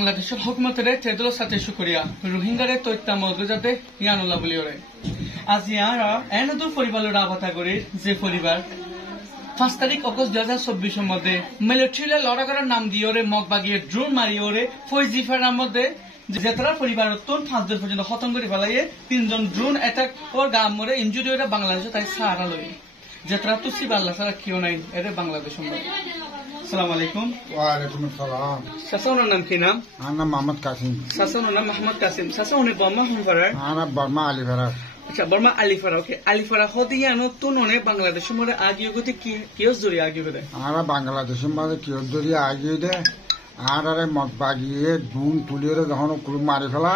বাংলাদেশের হুকুমতের তেদল সাথে শুকরিয়া রোহিঙ্গারে তৈত্যা মদজাতে ইয়ানুল্লাহ বলিওরে আজ ইয়ারা এনদুর পরিবারের আবাতা করে যে পরিবার 5 তারিখ অগস্ট 2024 মধ্যে মিলিটারিলে লড়া করার নাম দিওরে মগবাগিয়ে ড্রোন মারিওরে ফৈজিফার মধ্যে যেতারা পরিবারের তোর 5 জন পর্যন্ত খতম করে ফেলাইয়ে 3 জন ড্রোন অ্যাটাক ওর গাম মরে ইনজুরি হয়ে বাংলাদেশে তাই সারা লই যেতারা তুসি বাল্লা সারা কিও নাই এরে বাংলাদেশ মধ্যে। अस्सलाम वालेकुम। वालेकुम अस्सलाम। सासा उनर नाम की नाम? आना मोहम्मद कासिम। सासा उनर नाम मोहम्मद कासिम। सासा उन्हें बर्मा हम फरार? आना बर्मा अलीफरा। अच्छा बर्मा अलीफरा ओके अलीफरा होती है अनु तो उन्होंने बांग्लादेश में आगे को थी कियोस जोरी आगे को दे? आना बांग्लादेश में कियोस जोरी आगे दे आना रे मगबागिये धूम तुलिये जहन कुल मारी फला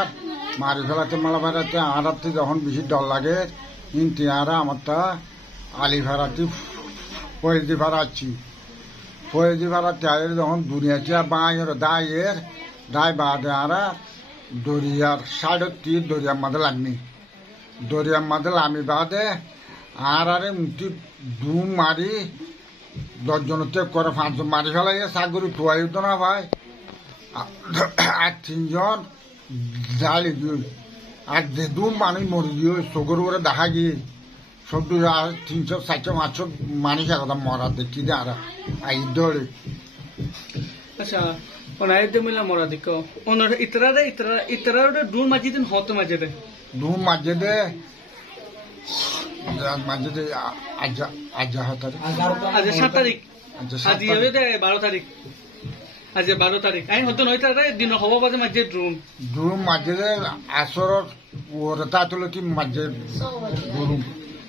ते मला बारे आना ते जहन बिशी डर लागे इन तियारा मत्ता अलीफरा ती पहली बार आची ফয়েজি ভাড়া টাইর যখন দুনিয়াটা বাঁয়ের দায় বাদে আরা দরিয়ার সাড়ে তিন দরিয়ার মাঝে লামি বাদে আর আরে মুটি ধুম মারি 10 জন টেক করে 5 জন মারি ফেলাই সাগরি টুয়াই তো না ভাই আর 3 জন জালি গিয়ে আর যে ধুম মানুষ মরি গিয়ে চোখের উপরে দেখা গিয়ে 300 400 500 মানুষ একদম মরা দেখি দে আর আই দৌড়ে। আচ্ছা ওনার দে মিলা মরা দেখো ওনার ইতরারে ডুম মাজিদিন হতো মাজিদে ডুম মাজিদে আজ হাতারে আজ 7 তারিখ আজ ইয়ে দে 12 তারিখ আজ 12 তারিখ আই হতো নয় তারে দিন হবো বাজে মাঝে ড্রুম মাজিদে আসর ওরতা তুলতি মাঝে ড্রুম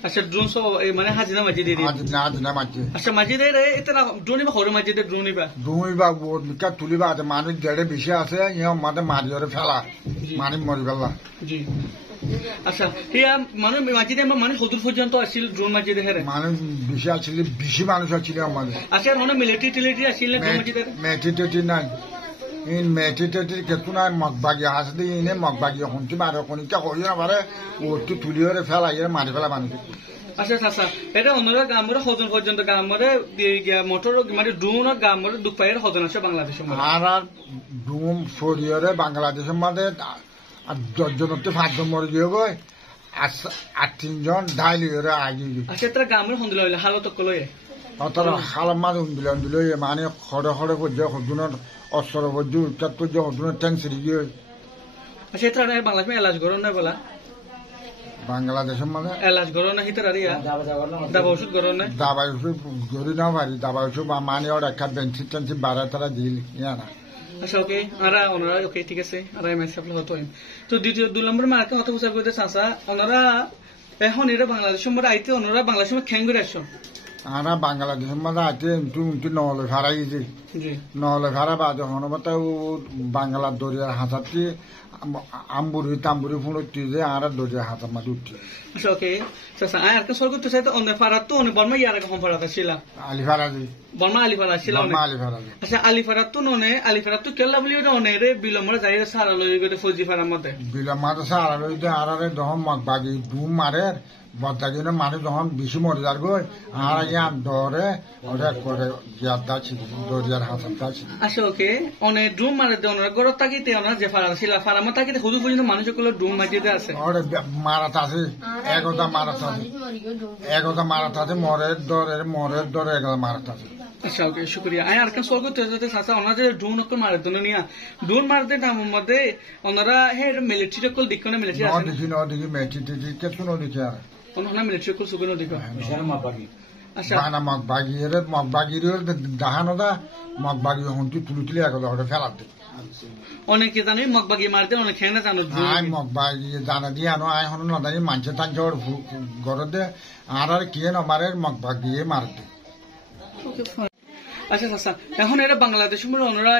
अच्छा ड्रोन सो माने हाजिना मस्जिद दे हाजिना मस्जिद अच्छा मस्जिद रे इतना ड्रोन में हर मस्जिद ड्रोन बा वो मिका तुली बा मानु जड़े विषय আছে ইয়া মাদে মারিরে ফেলা মানি মরি ফেলা জি আচ্ছা হিয়া মানু মসজিদে মানে হদুর পর্যন্ত আসিল ড্রোন মসজিদে হেরে মানু বিশে আছিল বেশি মানুষ আছিল আমাদের আচ্ছা হন মিলিটারি আসিল মসজিদে নাই in meditated ketuna magbagi hasdi ine magbagi honti mare konika hoyna bare otu tuliore fela ire mari fela banu আচ্ছা আচ্ছা এটা অন্যরা গ্রামের হজন পর্যন্ত গ্রামের মোটর মানে ড্রোন গ্রামের দুপায়ের হজন আছে বাংলাদেশে আর ড্রোন ফরিয়রে বাংলাদেশের মধ্যে 10 জনতে 5 জন মরে গিয়ে গয় আর 3 জন ডাইলিরে আগে আচ্ছা তারা গ্রামের হন্দিল হইলে হালত কলয়ে অতরা হালমা হন্দিল দিল মানে খড়ে পর্যন্ত হজুনের অসর বজু তত যে হজুনের টেনসরি গিয়ে আচ্ছা তারা বাংলাদেশে এলাজ করন না বলা বাংলাদেশের মানে এলাজ করো না হিতার আরিয়া দাবা ওষুধ করো না দাবা ওষুধ গরি না পারি দাবা ওষুধ মানে ওর একটা বেঞ্চি বাড়া তারা দিল ইয়া না আচ্ছা ওকে আরা ওনারা ওকে ঠিক আছে আরা এমএসএফ হতো তো দ্বিতীয় 2 নম্বর মার্কে হতো বুঝা কইতে চাচা ওনারা এখন এরা বাংলাদেশের মধ্যে আইতে ওনারা বাংলাদেশের মধ্যে খ্যাং করে আসছো আরা বাংলাদেশের মধ্যে আইতে তুই নহলে ভাড়াই যে নহলে ভাড়া বাজে হনবতা বাংলার দরিয়ার হাতাতে তাম্বুরি ফুলতি যে আর দরিয়া হাতা মাঝে উঠি আচ্ছা ওকে চাচা আর কা সরকার তো চাইতে অন্য ফারা তো অন্য বর্মা ইয়ার কম ফারাতা ছিল আলিফারা জি বর্মা আলিফারা ছিল আলিফারা আচ্ছা আলিফারা তো কেলা বলি ওটা অনে রে বিলমরা যাই সারা লই গতে ফৌজি ফারার মধ্যে বিলমরা সারা লই দে আর দহম মগবাগি ধুম মারে বদাগিনে মানুষ যখন বেশি মরে যার গই আর ইয়ান দরে ওরে করে জিয়াদা ছিল দরিয়ার হাতাটা ছিল আচ্ছা ওকে অনে ড্রুম মারে দে ওনার গরত তাকিতে ওনা যে ফারা ছিল ফারামা তাকিতে হুজু পর্যন্ত মানুষ গুলো ড্রুম মাজিতে আছে ওরে মারাত আছে এগোদা মারাত আছে মরের দরে এগোদা মারাত আছে আচ্ছা ওকে শুকরিয়া আই আর কা সরকার তো যাতে চাচা ওনা যে ড্রোন কল মারে দনে নিয়া ড্রোন মারতে নাম মধ্যে ওনারা হে মিলিটারি কল দিকনে মিলিটারি আছে না দেখি মিলিটারি কেতুন দেখি আর ওনা মিলিটারি কল সুগনো দেখো আচ্ছা বানা মগবাগির দাহানদা মগবাগি হন্তি তুলুতলি একদা ওটা ফেলাতে অনেকে জানি মগবাগি মারতে অনেক খেনে জানো আই মগবাগি জানা দি আনো আই হন না জানি মানছে তান জোর গরদে আর কি না মারে মগবাগি মারতে আচ্ছা আচ্ছা এখন এরা বাংলাদেশের মধ্যে ওনারা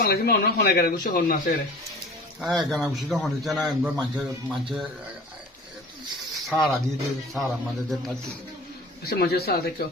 বাংলাদেশের মধ্যে ওনারা হনাগারে বসে হন আছে এরা হ্যাঁ গানা বসে তো হনিতে না মানছে সারা দিয়ে সারা আমাদের আচ্ছা মাঝে সারা দেখো